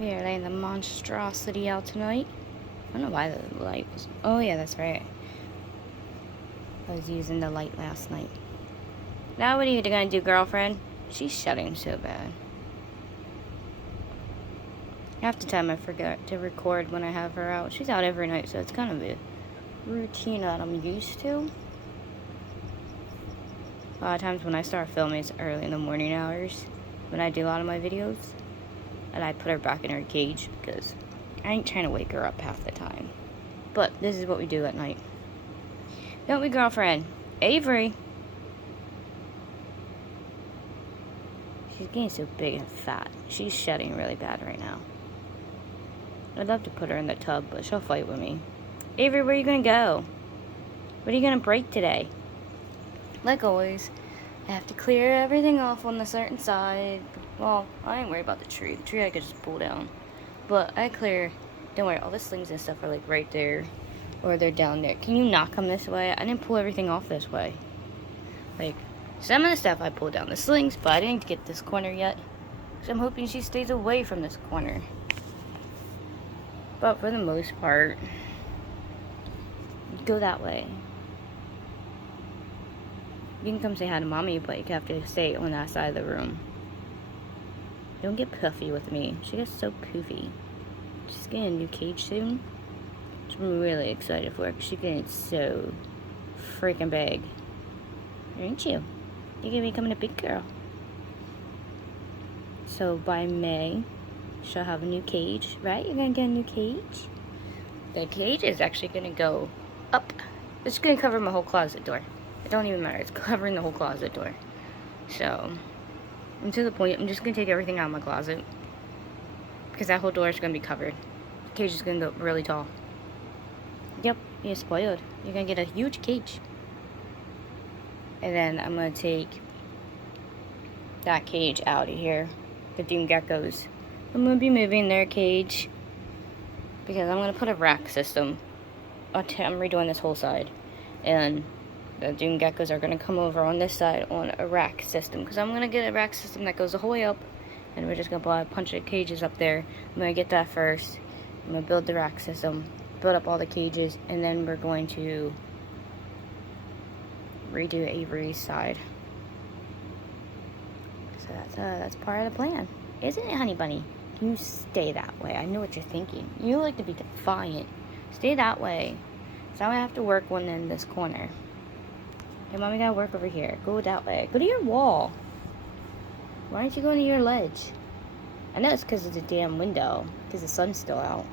We are laying the monstrosity out tonight. I don't know why the light was... Oh, yeah, that's right. I was using the light last night. Now what are you gonna do, girlfriend? She's shutting so bad. Half the time I forget to record when I have her out. She's out every night, so it's kind of a routine that I'm used to. A lot of times when I start filming, it's early in the morning hours when I do a lot of my videos. And I put her back in her cage because I ain't trying to wake her up half the time. But this is what we do at night. Don't we, girlfriend? Avery. She's getting so big and fat. She's shedding really bad right now. I'd love to put her in the tub, but she'll fight with me. Avery, where are you going to go? What are you going to break today? Like always, I have to clear everything off on the certain side. Well, I ain't worried about the tree. The tree I could just pull down. But I clear... Don't worry, all the slings and stuff are like right there. Or they're down there. Can you not come this way? I didn't pull everything off this way. Like, some of the stuff I pulled down the slings, but I didn't get this corner yet. So I'm hoping she stays away from this corner. But for the most part, go that way. You can come say hi to mommy, but you have to stay on that side of the room. Don't get puffy with me. She gets so poofy. She's getting a new cage soon. Which I'm really excited for because she's getting so freaking big. Aren't you? You're gonna be becoming a big girl. So by May, she'll have a new cage, right? You're gonna get a new cage? The cage is actually gonna go up. It's gonna cover my whole closet door. It don't even matter. It's covering the whole closet door. So, I'm to the point, I'm just gonna take everything out of my closet. Because that whole door is gonna be covered. The cage is gonna go really tall. Yep, you're spoiled. You're gonna get a huge cage. And then I'm gonna take that cage out of here. The Doom Geckos. I'm gonna be moving their cage. Because I'm gonna put a rack system. I'm redoing this whole side. And the Doom Geckos are going to come over on this side on a rack system. Because I'm going to get a rack system that goes the whole way up. And we're just going to buy a bunch of cages up there. I'm going to get that first. I'm going to build the rack system. Build up all the cages. And then we're going to redo Avery's side. So that's part of the plan. Isn't it, honey bunny? You stay that way. I know what you're thinking. You like to be defiant. Stay that way. So I'm going to have to work one in this corner. Hey, mommy gotta work over here. Go that way. Go to your wall. Why aren't you going to your ledge? I know it's because of the damn window. Because the sun's still out.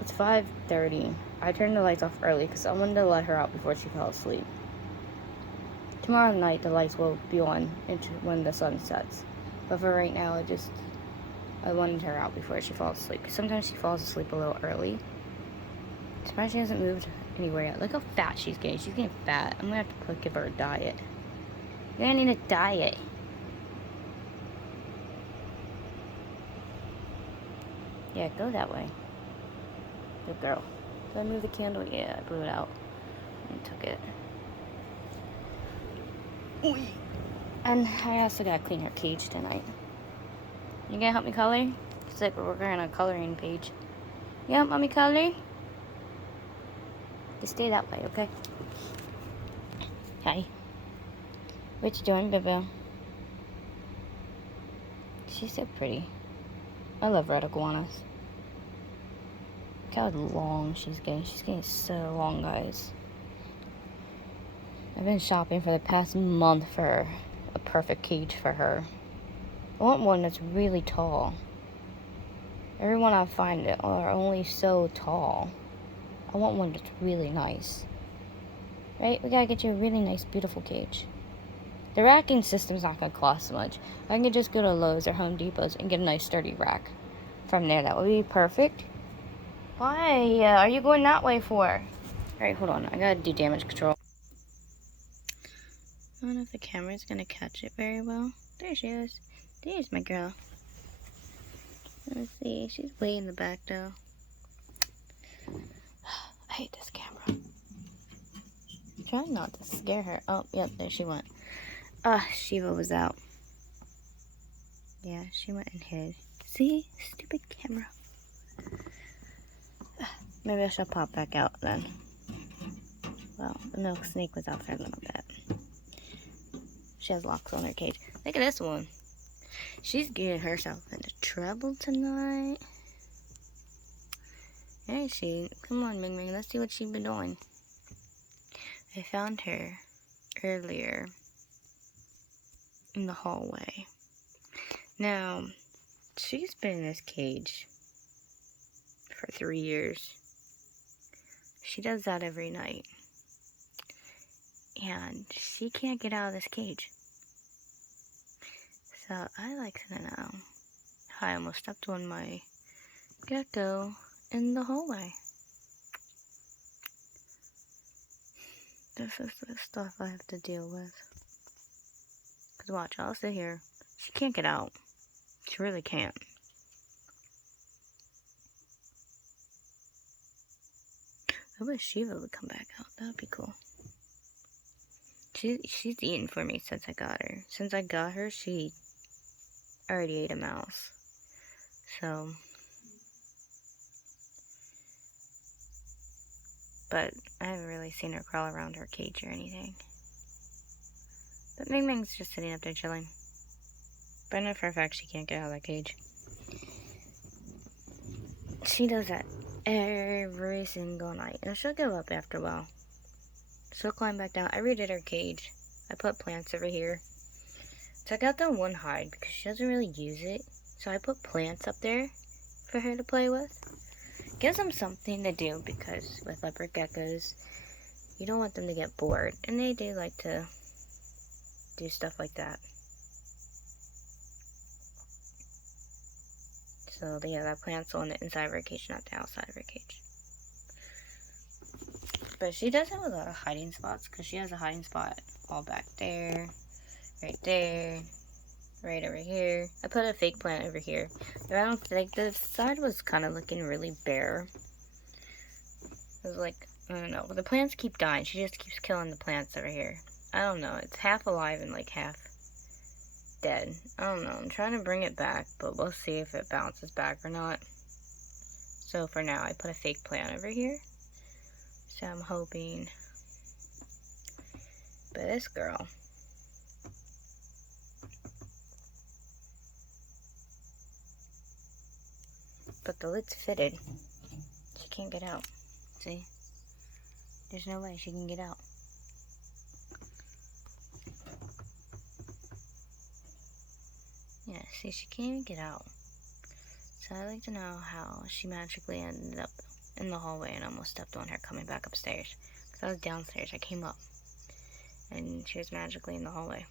It's 5:30. I turned the lights off early because I wanted to let her out before she fell asleep. Tomorrow night the lights will be on when the sun sets. But for right now, I wanted her out before she falls asleep. Because sometimes she falls asleep a little early. Surprised she hasn't moved anywhere yet. Look how fat she's getting. She's getting fat. I'm gonna have to give her a diet. You're gonna need a diet. Yeah, go that way. Good girl. Did I move the candle? Yeah, I blew it out. And took it. Oy. And I also gotta clean her cage tonight. You gonna help me color? It's like we're working on a coloring page. You help mommy color? Just stay that way, okay? Hi. What you doing, Bibo? She's so pretty. I love red iguanas. Look how long she's getting. She's getting so long, guys. I've been shopping for the past month for a perfect cage for her. I want one that's really tall. Everyone I find are only so tall. I want one that's really nice. Right? We gotta get you a really nice, beautiful cage. The racking system's not gonna cost much. I can just go to Lowe's or Home Depot's and get a nice, sturdy rack. From there, that would be perfect. Why are you going that way for? Alright, hold on. I gotta do damage control. I don't know if the camera's gonna catch it very well. There she is. There's my girl. Let's see. She's way in the back, though. I hate this camera. I'm trying not to scare her. Oh, yep, there she went. Shiva was out. Yeah, she went and hid. See? Stupid camera. Maybe I shall pop back out then. Well, the milk snake was out for a little bit. She has locks on her cage. Look at this one. She's getting herself into trouble tonight. There she. Come on, Ming Ming. Let's see what she's been doing. I found her earlier in the hallway. Now, she's been in this cage for 3 years. She does that every night. And she can't get out of this cage. So I like to know how I almost stepped on my gecko in the hallway. This is the stuff I have to deal with. Cause watch, I'll sit here. She can't get out. She really can't. I wish Shiva would come back out. That would be cool. She's eaten for me since I got her. Since I got her, she already ate a mouse. So, but I haven't really seen her crawl around her cage or anything. But Ming Ming's just sitting up there chilling. But I know for a fact she can't get out of that cage. She does that every single night. And she'll give up after a while. She'll climb back down. I redid her cage. I put plants over here. So I got the one hide because she doesn't really use it. So I put plants up there for her to play with. Gives them something to do because with leopard geckos, you don't want them to get bored. And they do like to do stuff like that. So yeah, that plant's on the inside of her cage, not the outside of her cage. But she does have a lot of hiding spots because she has a hiding spot all back there, right over here. I put a fake plant over here. But I don't think the side was kind of looking really bare. It was like, I don't know. The plants keep dying. She just keeps killing the plants over here. I don't know. It's half alive and like half dead. I don't know. I'm trying to bring it back, but we'll see if it bounces back or not. So for now, I put a fake plant over here. So I'm hoping. But this girl. But the lid's fitted. She can't get out. See? There's no way she can get out. Yeah, see, she can't even get out. So I'd like to know how she magically ended up in the hallway and almost stepped on her coming back upstairs. Because I was downstairs, I came up. And she was magically in the hallway.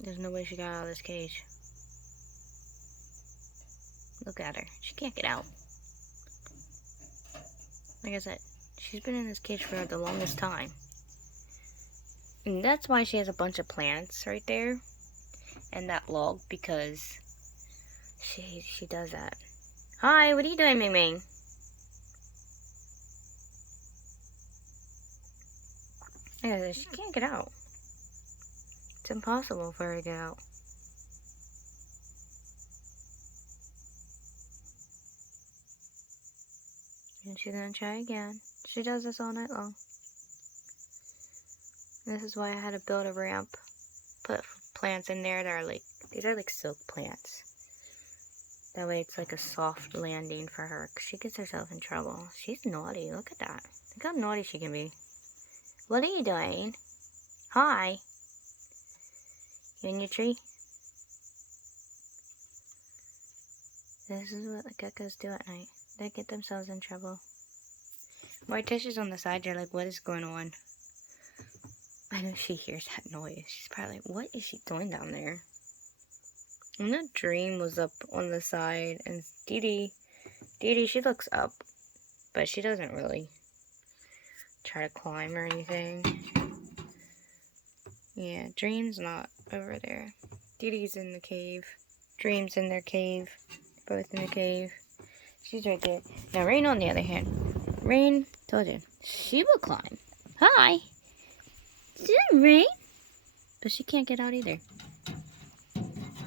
There's no way she got out of this cage. Look at her. She can't get out. Like I said, she's been in this cage for the longest time. And that's why she has a bunch of plants right there. And that log, because she does that. Hi, what are you doing, Ming Ming? Like I said, she can't get out. It's impossible for her to get out. And she's gonna try again. She does this all night long. And this is why I had to build a ramp. Put plants in there that are like, these are like silk plants. That way it's like a soft landing for her. Cause she gets herself in trouble. She's naughty. Look at that. Look how naughty she can be. What are you doing? Hi. You in your tree? This is what the geckos do at night. They get themselves in trouble. Morticia's on the side. You're like, what is going on? I know she hears that noise. She's probably like, what is she doing down there? And that Dream was up on the side. And Dee Dee, she looks up. But she doesn't really try to climb or anything. Yeah, Dream's not over there. Dee Dee's in the cave. Dream's in their cave. Both in the cave. She's right there. Now, Rain, on the other hand. Rain, told you, she will climb. Hi! Is that Rain? But she can't get out either.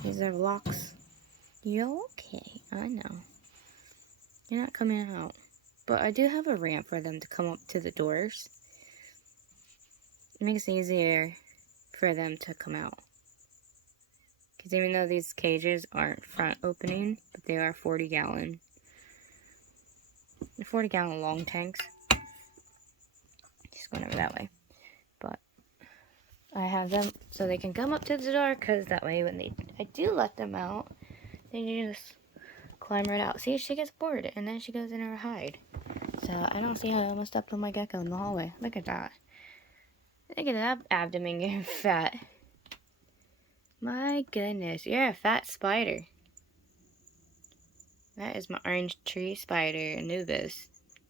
These are locks You're okay. I know. You're not coming out. But I do have a ramp for them to come up to the doors. It makes it easier for them to come out. Because even though these cages aren't front opening, but they are 40-gallon. 40-gallon long tanks. Just going over that way. But I have them so they can come up to the door, because that way when I do let them out, they just climb right out. See, she gets bored and then she goes in her hide. So I don't see how I almost stepped on my gecko in the hallway. Look at that. Look at that abdomen getting fat. My goodness, you're a fat spider. That is my orange tree spider, Anubis.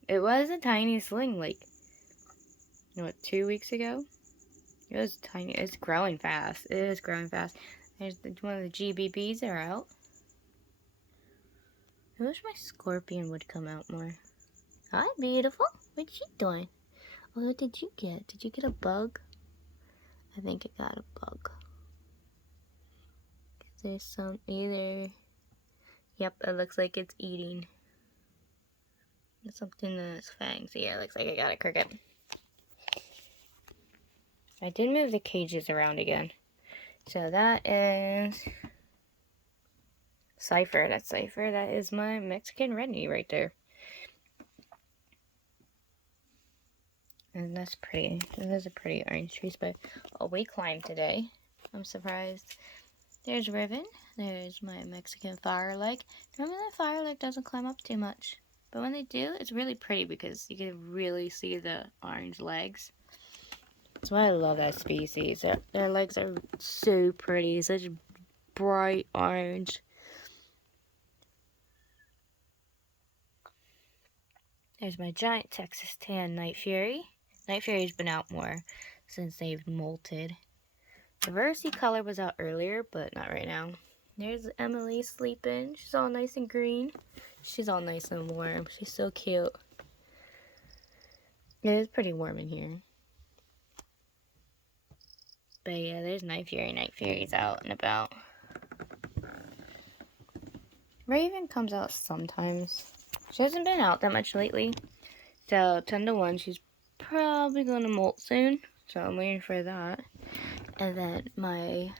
It was a tiny sling, like, what, 2 weeks ago? It was tiny. It's growing fast. It is growing fast. There's one of the GBBs are out. I wish my scorpion would come out more. Hi, beautiful. What's she doing? Oh, what did you get? Did you get a bug? I think it got a bug. There's some either. Yep, it looks like it's eating. There's something in its fangs. Yeah, it looks like I got a cricket. I did move the cages around again. So that is Cypher. That's Cypher. That is my Mexican Redney right there. And that's pretty. That is a pretty orange tree spider. Oh, we climbed today. I'm surprised. There's Riven. There's my Mexican fireleg. Normally the fireleg doesn't climb up too much. But when they do, it's really pretty because you can really see the orange legs. That's why I love that species. Their legs are so pretty. Such bright orange. There's my giant Texas tan Night Fury. Night Fury's been out more since they've molted. The Versi color was out earlier, but not right now. There's Emily sleeping. She's all nice and green. She's all nice and warm. She's so cute. It is pretty warm in here. But yeah, there's Night Fury. Night Fury's out and about. Raven comes out sometimes. She hasn't been out that much lately. So 10 to 1, she's probably going to molt soon. So I'm waiting for that. And then my...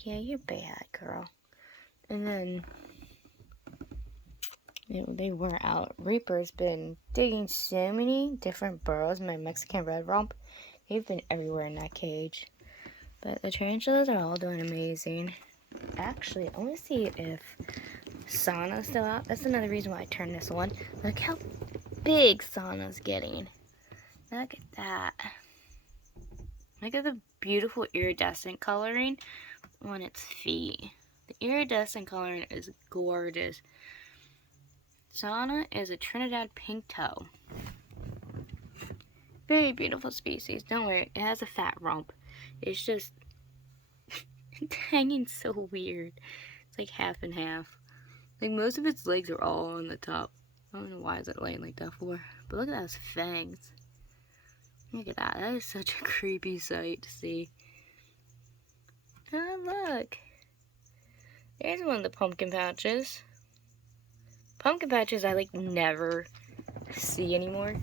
Yeah, you're bad, girl. And then... You know, they were out. Reaper's been digging so many different burrows. My Mexican red romp. They've been everywhere in that cage. But the tarantulas are all doing amazing. Actually, I want to see if Sana's still out. That's another reason why I turned this on. Look how big Sana's getting. Look at that. Look at the beautiful iridescent coloring on its feet. The iridescent coloring is gorgeous. Sana is a Trinidad pink toe. Very beautiful species. Don't worry, it has a fat rump. It's just it's hanging so weird. It's like half and half. Like most of its legs are all on the top. I don't know why is it laying like that for. But look at those fangs. Look at that. That is such a creepy sight to see. Oh, look. There's one of the pumpkin patches. Pumpkin patches I like never see anymore.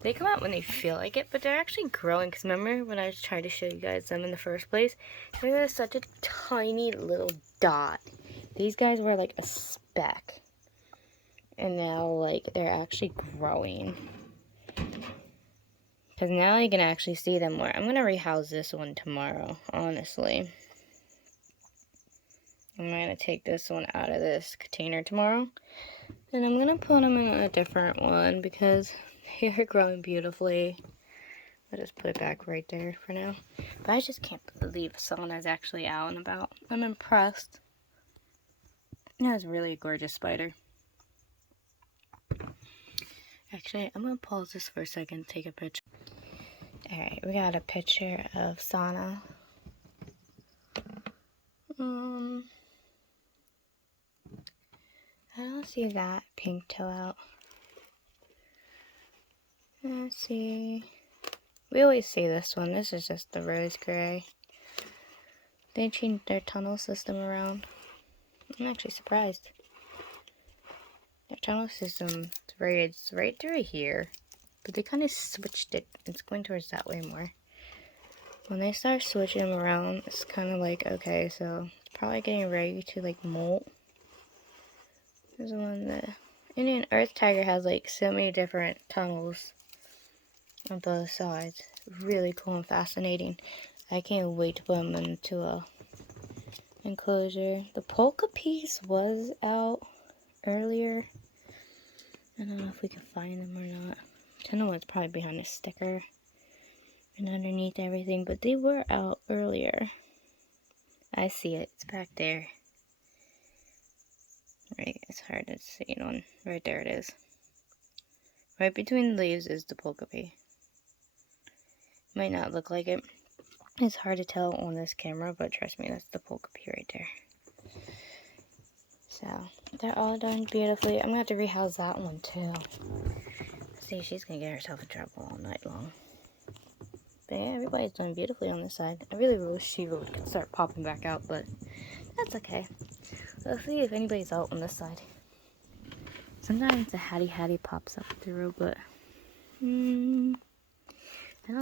They come out when they feel like it, but they're actually growing. Because remember when I was trying to show you guys them in the first place? They're such a tiny little dot. These guys were like a speck. And now, like, they're actually growing. Because now you can actually see them more. I'm going to rehouse this one tomorrow, honestly. I'm going to take this one out of this container tomorrow. And I'm going to put them in a different one because they are growing beautifully. I'll just put it back right there for now. But I just can't believe Sana's actually out and about. I'm impressed. That's really a gorgeous spider. Actually, I'm going to pause this for a second and take a picture. Alright, we got a picture of Sana. I don't see that pink toe out. Let's see. We always see this one. This is just the rose gray. They changed their tunnel system around. I'm actually surprised. Their tunnel system it's right through here, but they kind of switched it. It's going towards that way more. When they start switching them around, it's kind of like, okay, so it's probably getting ready to like molt. There's one, the Indian Earth Tiger has like so many different tunnels on both sides. Really cool and fascinating. I can't wait to put them into a enclosure. The polka piece was out earlier. I don't know if we can find them or not. I know it's probably behind a sticker and underneath everything, but they were out earlier. I see it. It's back there. Right, it's hard to see it on. Right there it is. Right between the leaves is the Polkapi. Might not look like it. It's hard to tell on this camera, but trust me, that's the Polkapi right there. So, they're all done beautifully. I'm going to have to rehouse that one too. See, she's going to get herself in trouble all night long. But yeah, everybody's done beautifully on this side. I really wish she would start popping back out, but that's okay. Let's see if anybody's out on this side. Sometimes the Hattie pops up through, but I don't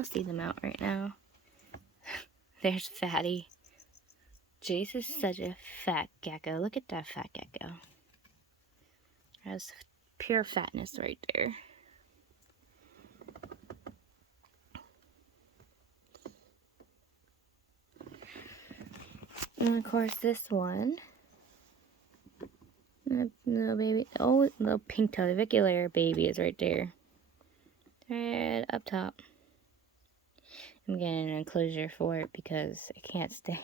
see them out right now. There's Fatty. Jace is such a fat gecko. Look at that fat gecko. That's pure fatness right there. And of course this one. Little baby. Oh, little pink toedavicular baby is right there. Right up top. I'm getting an enclosure for it because I can't stay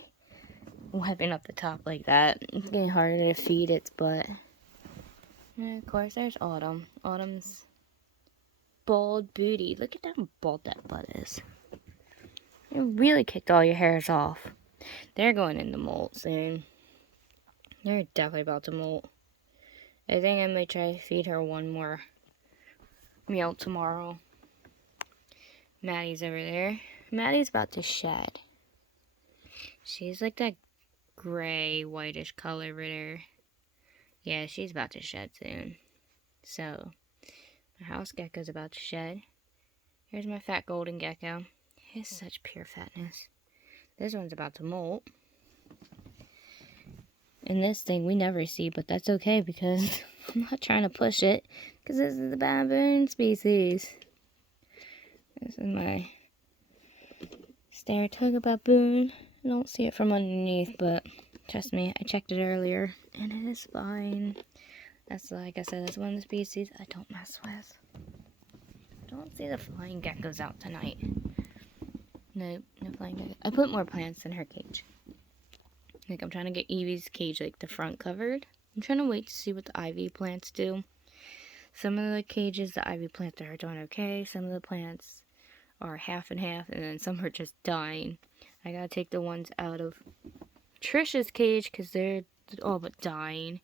wiping up the top like that. It's getting harder to feed its butt. And of course there's Autumn. Autumn's bald booty. Look at how bald that butt is. It really kicked all your hairs off. They're going into molt soon. They're definitely about to molt. I think I might try to feed her one more meal tomorrow. Maddie's over there. Maddie's about to shed. She's like that gray, whitish color right there. Yeah, she's about to shed soon. So, my house gecko's about to shed. Here's my fat golden gecko. He's such pure fatness. This one's about to molt. And this thing we never see, but that's okay because I'm not trying to push it because this is the baboon species. This is my Saratoga baboon. I don't see it from underneath, but trust me, I checked it earlier and it is fine. That's, like I said, that's one of the species I don't mess with. Don't see the flying geckos out tonight. Nope, no flying geckos. I put more plants in her cage. Like, I'm trying to get Evie's cage, like, the front covered. I'm trying to wait to see what the ivy plants do. Some of the cages, the ivy plants are doing okay. Some of the plants are half and half, and then some are just dying. I gotta take the ones out of Trisha's cage, because they're all but dying.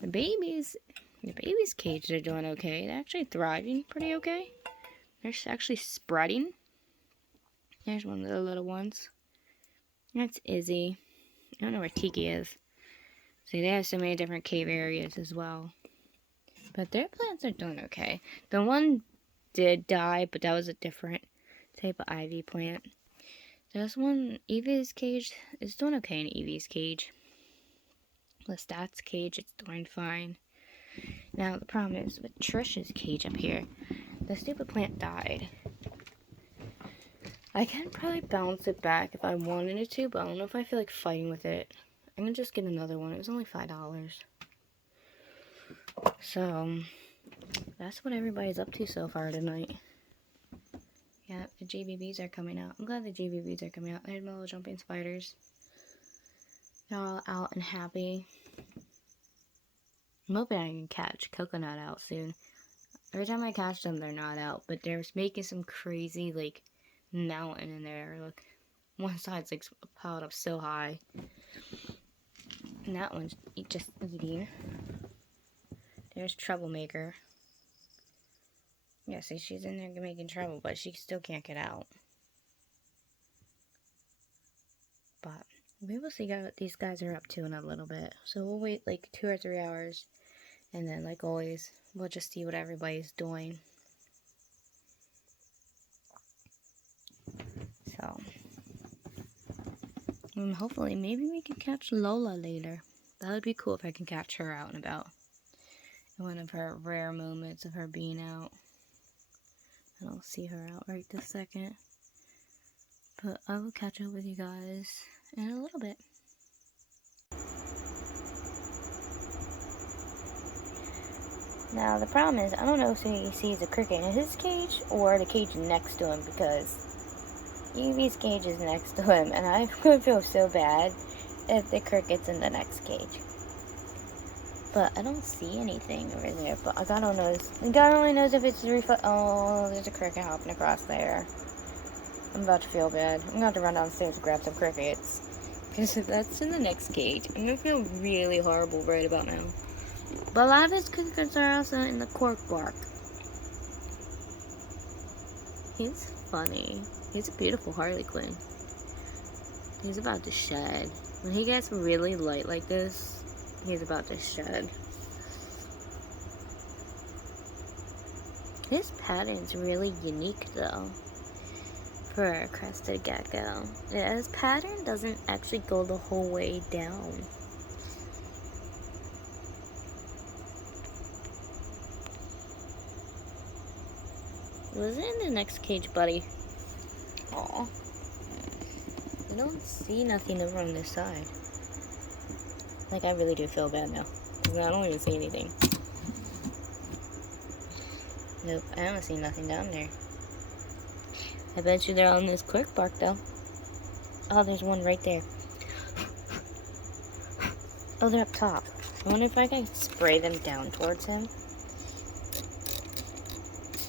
The baby's cage, they're doing okay. They're actually thriving pretty okay. They're actually spreading. There's one of the little ones. That's Izzy. I don't know where Tiki is. See, they have so many different cave areas as well. But their plants are doing okay. The one did die, but that was a different type of ivy plant. This one, Evie's cage, is doing okay in Evie's cage. Lestat's cage, it's doing fine. Now, the problem is with Trisha's cage up here, the stupid plant died. I can probably bounce it back if I wanted it to, but I don't know if I feel like fighting with it. I'm gonna just get another one. It was only $5. So, that's what everybody's up to so far tonight. Yeah, the GBBs are coming out. I'm glad the GBBs are coming out. There's my little jumping spiders. They're all out and happy. I'm hoping I can catch Coconut out soon. Every time I catch them, they're not out, but they're making some crazy, like, mountain in there. Look, one side's, like, piled up so high. And that one's just eating. There's Troublemaker. Yeah, see, she's in there making trouble, but she still can't get out. But We will see what these guys are up to in a little bit. So we'll wait like 2 or 3 hours. And then, like always, we'll just see what everybody's doing. So, and hopefully, maybe we can catch Lola later. That would be cool if I can catch her out and about. One of her rare moments of her being out. I don't see her out right this second. But I will catch up with you guys in a little bit. Now the problem is, I don't know if he sees a cricket in his cage or the cage next to him, because Evie's cage is next to him, and I would feel so bad if the cricket's in the next cage. But I don't see anything over there, but God knows. God only knows if it's oh, there's a cricket hopping across there. I'm about to feel bad. I'm going to have to run downstairs and grab some crickets. Because if that's in the next cage, I'm going to feel really horrible right about now. But a lot of his crickets are also in the cork bark. He's funny. He's a beautiful Harlequin. He's about to shed. When he gets really light like this, he's about to shed. His pattern's really unique though. For a crested gecko. His pattern doesn't actually go the whole way down. Was it in the next cage, buddy? Aw. I don't see nothing over on this side. Like, I really do feel bad now. Because I don't even see anything. Nope, I haven't seen nothing down there. I bet you they're on this cork bark, though. Oh, there's one right there. Oh, they're up top. I wonder if I can spray them down towards him.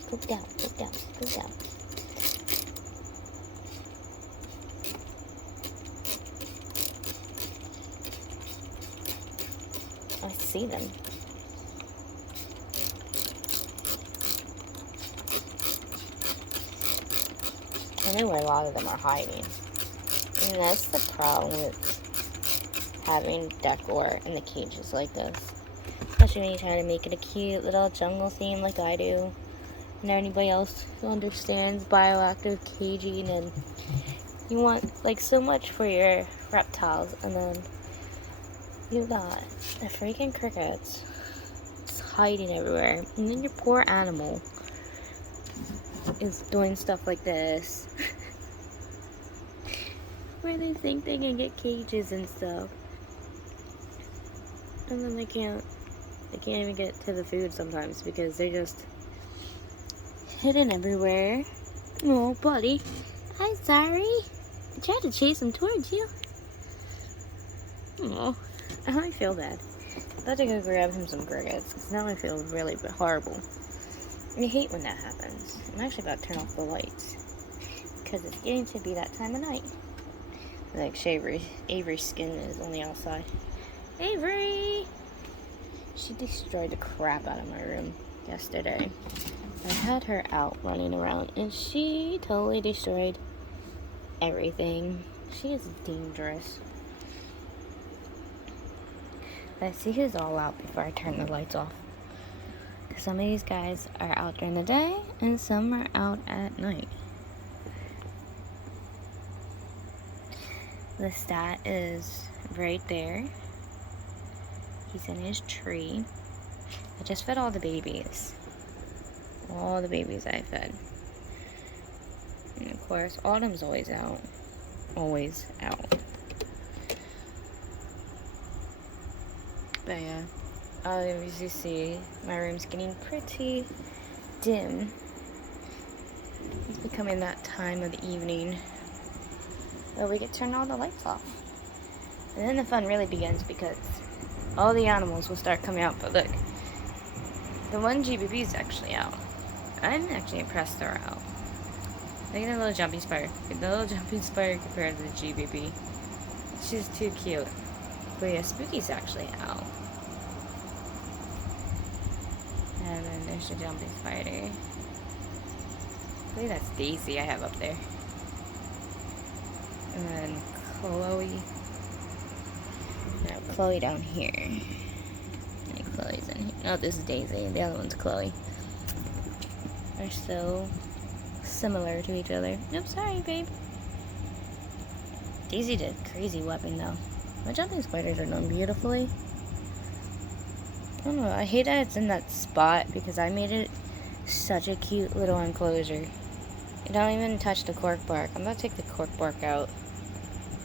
Go down, go down, go down. I see them. I know where a lot of them are hiding. And that's the problem with having decor in the cages like this. Especially when you try to make it a cute little jungle theme like I do. And anybody else who understands bioactive caging, and you want like so much for your reptiles, and then you got the freaking crickets just hiding everywhere. And then your poor animal is doing stuff like this. Where they think they can get cages and stuff. And then they can't even get to the food sometimes because they're just hidden everywhere. Oh, buddy. I'm sorry. I tried to chase them towards you. Oh, I feel bad. I'm about to go grab him some crickets because now I feel really horrible. I hate when that happens. I'm actually about to turn off the lights because it's getting to be that time of night. Like Avery's skin is on the outside. Avery! She destroyed the crap out of my room yesterday. I had her out running around and she totally destroyed everything. She is dangerous. Let's see who's all out before I turn the lights off. Because some of these guys are out during the day and some are out at night. The stat is right there. He's in his tree. I just fed all the babies. All the babies I fed. And of course, Autumn's always out. Always out. But yeah, as you see, my room's getting pretty dim. It's becoming that time of the evening where we get to turn all the lights off. And then the fun really begins because all the animals will start coming out. But look, the one GBB is actually out. I'm actually impressed they're out. Look at the little jumping spider. The little jumping spider compared to the GBB. She's too cute. But yeah, Spooky's actually out. And then there's the jumping spider. I believe that's Daisy I have up there. And then Chloe. Chloe down here. And Chloe's in here. No, this is Daisy. The other one's Chloe. They're so similar to each other. Nope, sorry, babe. Daisy did crazy webbing though. My jumping spiders are done beautifully. I don't know, I hate that it's in that spot because I made it such a cute little enclosure. You don't even touch the cork bark. I'm about to take the cork bark out.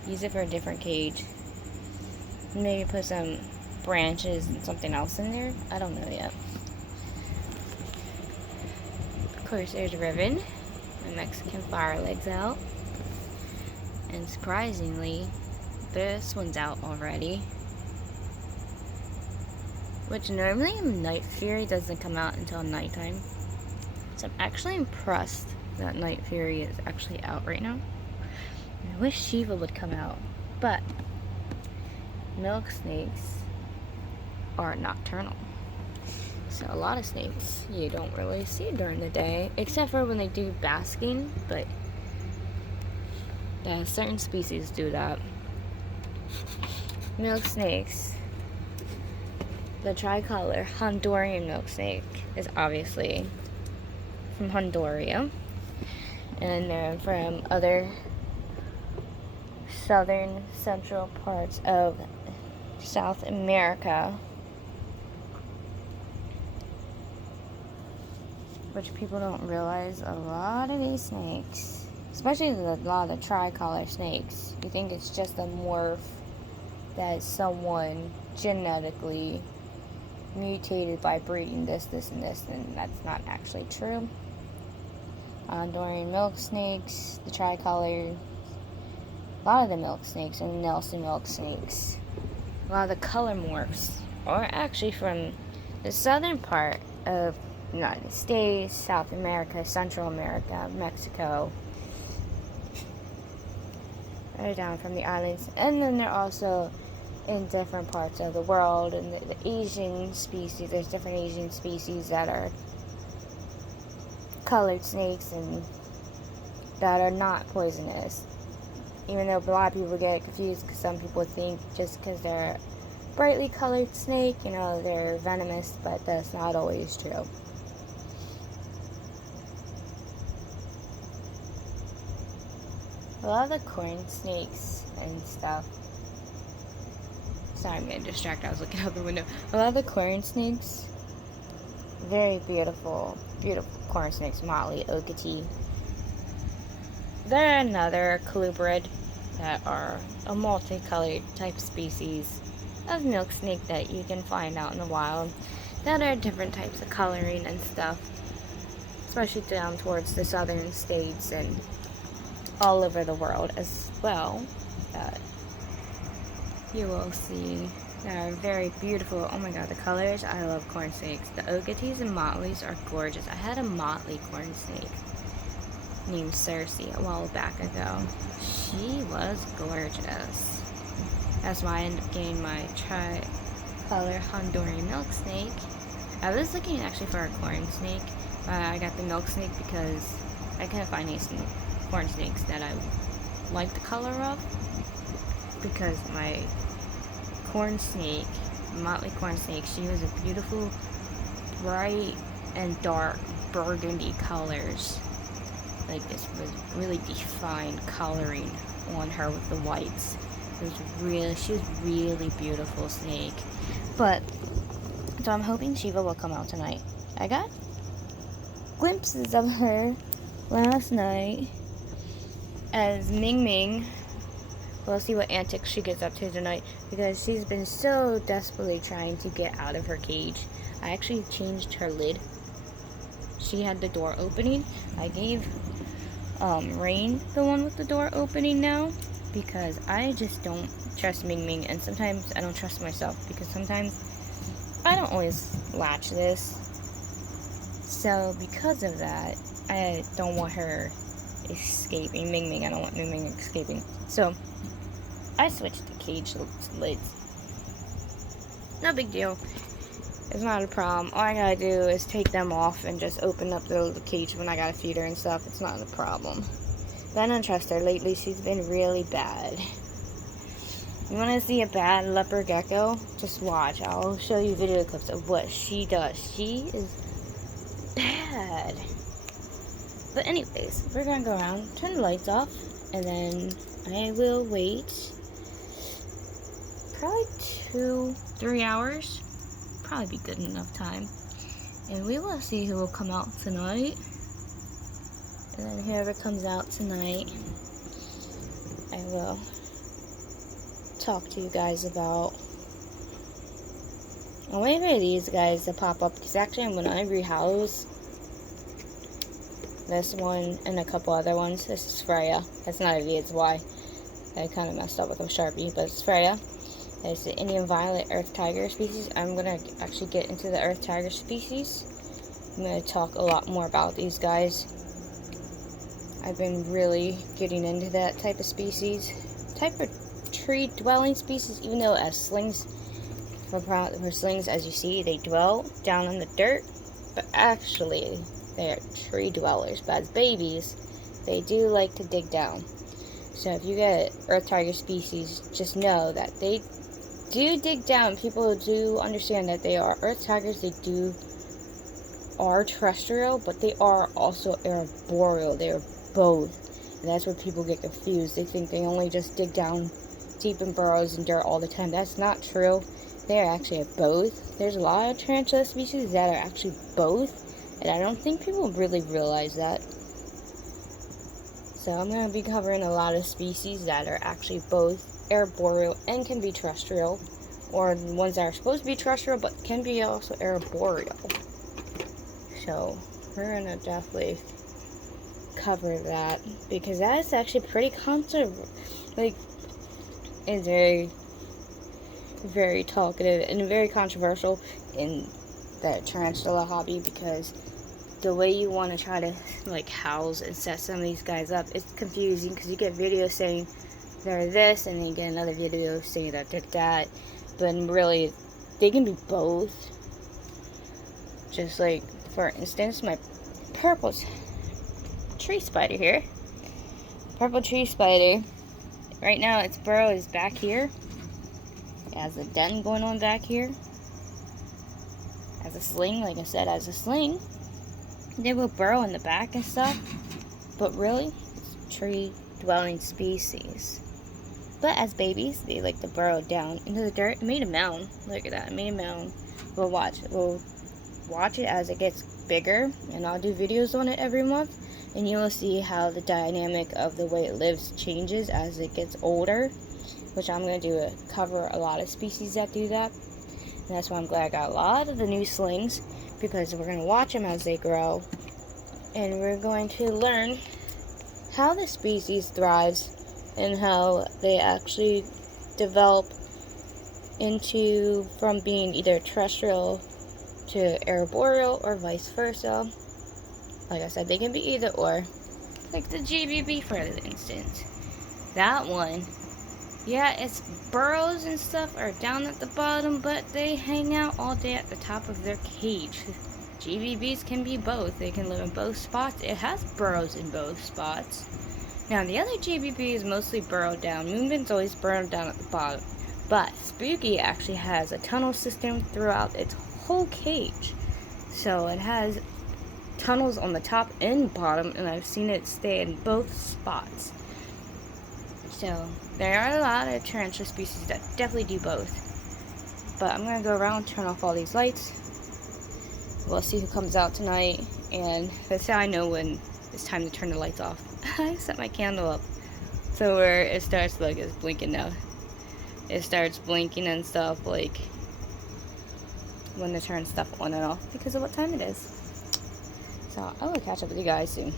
Use it for a different cage. Maybe put some branches and something else in there. I don't know yet. Of course, there's Ribbon. My Mexican fire legs out. And surprisingly, this one's out already. Which normally Night Fury doesn't come out until nighttime. So I'm actually impressed that Night Fury is actually out right now. I wish Shiva would come out. But milk snakes are nocturnal. So a lot of snakes you don't really see during the day. Except for when they do basking. But yeah, certain species do that. Milk snakes. The tricolor Honduran milk snake is obviously from Honduras. And they're from other southern central parts of South America. Which people don't realize a lot of these snakes, especially a lot of the tricolor snakes, you think it's just a morph that someone genetically mutated by breeding this, and this, and that's not actually true. Honduran milk snakes, the tricolor, a lot of the milk snakes are Nelson milk snakes. A lot of the color morphs are actually from the southern part of the United States, South America, Central America, Mexico. They're down from the islands, and then they're also in different parts of the world. And the Asian species, there's different Asian species that are colored snakes and that are not poisonous. Even though a lot of people get confused because some people think just because they're a brightly colored snake, you know, they're venomous, but that's not always true. A lot of the corn snakes and stuff. Sorry, I'm getting distracted. I was looking out the window. A lot of the corn snakes, very beautiful, beautiful corn snakes. Motley, Okatee. They're another colubrid that are a multicolored type species of milk snake that you can find out in the wild. That are different types of coloring and stuff, especially down towards the southern states and all over the world as well. You will see that are very beautiful. Oh my god, the colors. I love corn snakes. The Okatees and Motleys are gorgeous. I had a Motley corn snake named Cersei a while back ago. She was gorgeous. That's why I ended up getting my tricolor Honduran milk snake. I was looking actually for a corn snake. I got the milk snake because I couldn't find any corn snakes that I like the color of. Because my corn snake, Motley corn snake, she was a beautiful bright and dark burgundy colors. Like this was really defined coloring on her with the whites. She was really beautiful snake. But so I'm hoping Shiva will come out tonight. I got glimpses of her last night as Ming Ming. We'll see what antics she gets up to tonight because she's been so desperately trying to get out of her cage. I actually changed her lid. She had the door opening. I gave Rain the one with the door opening now because I just don't trust Ming Ming, and sometimes I don't trust myself because sometimes I don't always latch this. So because of that, I don't want her escaping. Ming Ming, I don't want Ming Ming escaping. So I switched the cage lids. No big deal. It's not a problem. All I gotta do is take them off and just open up the cage when I gotta feed her and stuff. It's not a problem. But I don't trust her. Lately, she's been really bad. You want to see a bad leopard gecko? Just watch. I'll show you video clips of what she does. She is bad. But anyways, we're going to go around, turn the lights off, and then I will wait probably 2-3 hours. Probably be good enough time. And we will see who will come out tonight. And then whoever comes out tonight, I will talk to you guys about. I'm waiting for these guys to pop up because actually I'm going to rehouse this one and a couple other ones. This is Freya. That's not a V, it's Y. I kind of messed up with a Sharpie, but it's Freya. It's the Indian violet earth tiger species. I'm going to actually get into the earth tiger species. I'm going to talk a lot more about these guys. I've been really getting into that type of species. Type of tree dwelling species, even though as slings, for slings, as you see, they dwell down in the dirt. But actually, they are tree dwellers. But as babies, they do like to dig down. So if you get earth tiger species, just know that they do dig down. People do understand that they are earth tigers. They are terrestrial, but they are also arboreal. They are both. And that's where people get confused. They think they only just dig down deep in burrows and dirt all the time. That's not true. They are actually both. There's a lot of tarantula species that are actually both, and I don't think people really realize that. So I'm going to be covering a lot of species that are actually both arboreal and can be terrestrial, or ones that are supposed to be terrestrial but can be also arboreal. So we're going to definitely cover that because that is actually pretty is very talkative and very controversial in the tarantula hobby, because the way you want to try to house and set some of these guys up, it's confusing because you get videos saying they're this and then you get another video saying that they're that, but really they can be both. Just like, for instance, my purple tree spider here. Purple tree spider. Right now its burrow is back here. It has a den going on back here. As a sling, like I said, as a sling. They will burrow in the back and stuff. But really, it's a tree dwelling species. But as babies, they like to burrow down into the dirt. It made a mound. Look at that, it made a mound. We'll watch it as it gets bigger, and I'll do videos on it every month. And you will see how the dynamic of the way it lives changes as it gets older, which I'm going to cover a lot of species that do that. And that's why I'm glad I got a lot of the new slings, because we're going to watch them as they grow. And we're going to learn how the species thrives and how they actually develop from being either terrestrial to arboreal or vice versa. Like I said, they can be either or. Like the GBB, for instance. That one, yeah, its burrows and stuff are down at the bottom, but they hang out all day at the top of their cage. GBBs can be both. They can live in both spots. It has burrows in both spots. Now, the other GBB is mostly burrowed down. Moonbin's always burrowed down at the bottom. But Spooky actually has a tunnel system throughout its whole cage. So it has tunnels on the top and bottom, and I've seen it stay in both spots. So there are a lot of tarantula species that definitely do both. But I'm going to go around, turn off all these lights. We'll see who comes out tonight, and that's how I know when it's time to turn the lights off. I set my candle up so where it starts, like, it's blinking now. It starts blinking and stuff, like when to turn stuff on and off because of what time it is. So I will catch up with you guys soon.